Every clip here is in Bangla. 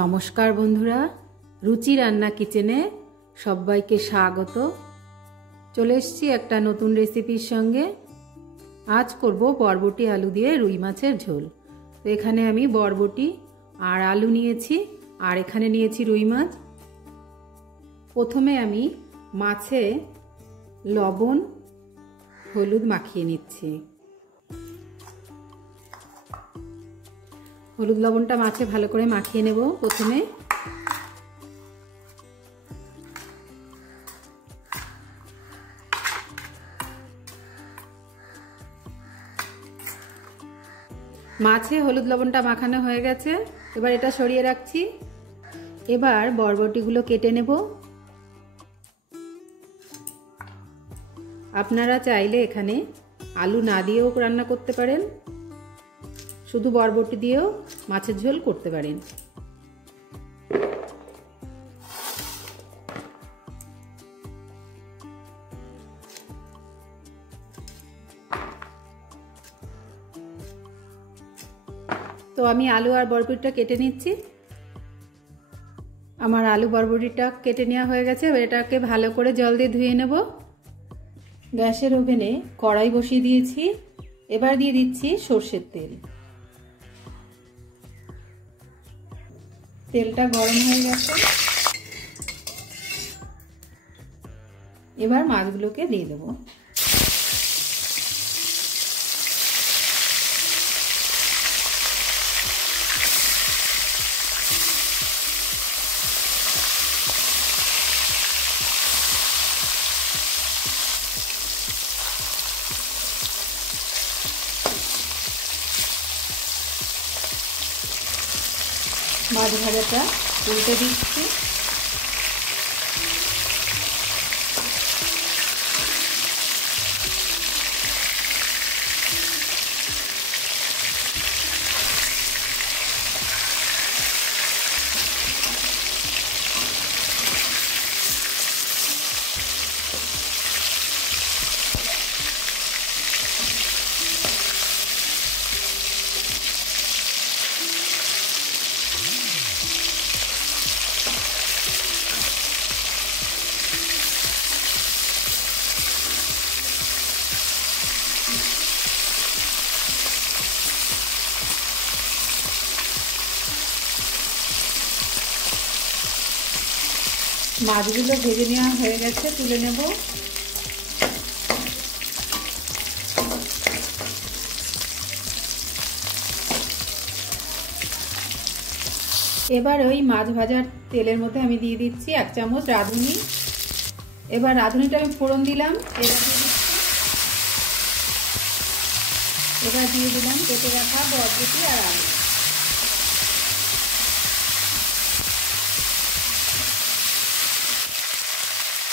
নমস্কার বন্ধুরা, রুচি রান্না কিচেনে সবাইকে স্বাগত। চলে এসেছি একটা নতুন রেসিপির সঙ্গে। আজ করব বরবটি আলু দিয়ে রুই মাছের ঝোল। তো এখানে আমি বরবটি আর আলু নিয়েছি, আর এখানে নিয়েছি রুই মাছ। প্রথমে আমি মাছে লবণ হলুদ মাখিয়ে নিচ্ছি। হলুদ লবণটা মাছে ভালো করে মাখিয়ে নেব। প্রথমে মাছে হলুদ লবণটা মাখানো হয়ে গেছে, এবার এটা সরিয়ে রাখছি। এবার বরবটিগুলো কেটে নেব। আপনারা চাইলে এখানে আলু না দিয়েও রান্না করতে পারেন, শুধু বরবটি দিয়েও মাছের ঝোল করতে পারেন। তো আমি আলু আর বরবটিটা কেটে নিচ্ছি। আমার আলু বরবটিটা কেটে নেওয়া হয়ে গেছে। এটাকে ভালো করে জল দিয়ে ধুয়ে নেব। গ্যাসের ওভেনে কড়াই বসিয়ে দিয়েছি। এবার দিয়ে দিচ্ছি সর্ষের তেল। তেলটা গরম হয়ে গেছে, এবার মাছগুলোকে দিয়ে দেবো। মাছ ভাজাটা উল্টে দিচ্ছি। মাছগুলো ভেজে নেওয়া হয়ে গেছে, তুলে নেব। এবার ওই মাছ ভাজার তেলের মধ্যে আমি দিয়ে দিচ্ছি 1 চামচ রাঁধুনি। এবার রাঁধুনিটা আমি ফোড়ন দিলাম। এবার দিয়ে দিলাম কেটে রাখা বরবটি আর আলু।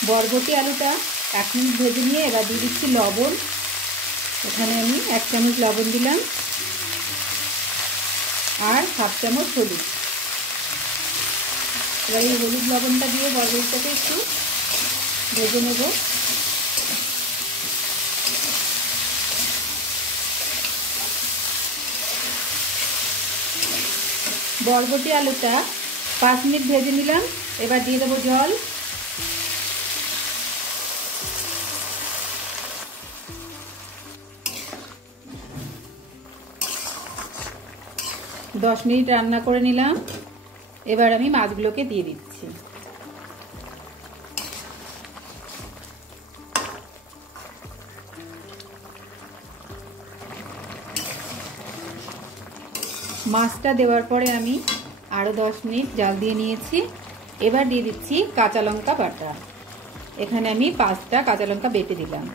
বরবটি আলুটা 1 মিনিট ভেজে নিয়ে এবার দিয়ে দিচ্ছি লবণ। এখানে আমি 1 চামচ লবণ দিলাম আর 1/2 চামচ হলুদ। এবার এই হলুদ লবণটা দিয়ে বরবটিটাকে একটু ভেজে নেব। বরবটি আলুটা 5 মিনিট ভেজে নিলাম। এবার দিয়ে দেবো জল। দশ মিনিট রান্না করে নিলাম। এবার আমি মাছগুলোকে দিয়ে দিচ্ছি। মাছটা দেওয়ার পরে আমি আরো 10 মিনিট জাল দিয়ে নিয়েছি। এবার দিয়ে দিচ্ছি কাঁচা লঙ্কা বাটা। এখানে আমি 5টা কাঁচা লঙ্কা বেটে দিলাম।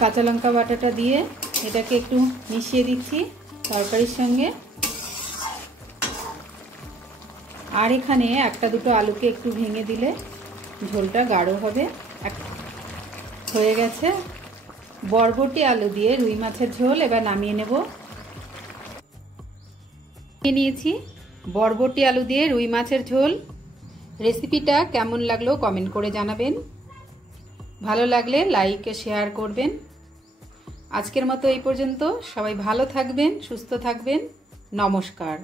কাঁচা লঙ্কা বাটাটা দিয়ে এটাকে একটু মিশিয়ে দিচ্ছি তরকারির সঙ্গে। আর এখানে 1-2 আলুকে একটু ভেঙে দিলে ঝোলটা গাঢ় হবে। হয়ে গেছে বরবটি আলু দিয়ে রুই মাছের ঝোল। এবার নামিয়ে নেব। নিয়েছি বরবটি আলু দিয়ে রুই মাছের ঝোল। রেসিপিটা কেমন লাগলো কমেন্ট করে জানাবেন। ভালো লাগলে লাইক ও শেয়ার করবেন। আজকের মতো এই পর্যন্ত। সবাই ভালো থাকবেন, সুস্থ থাকবেন। নমস্কার।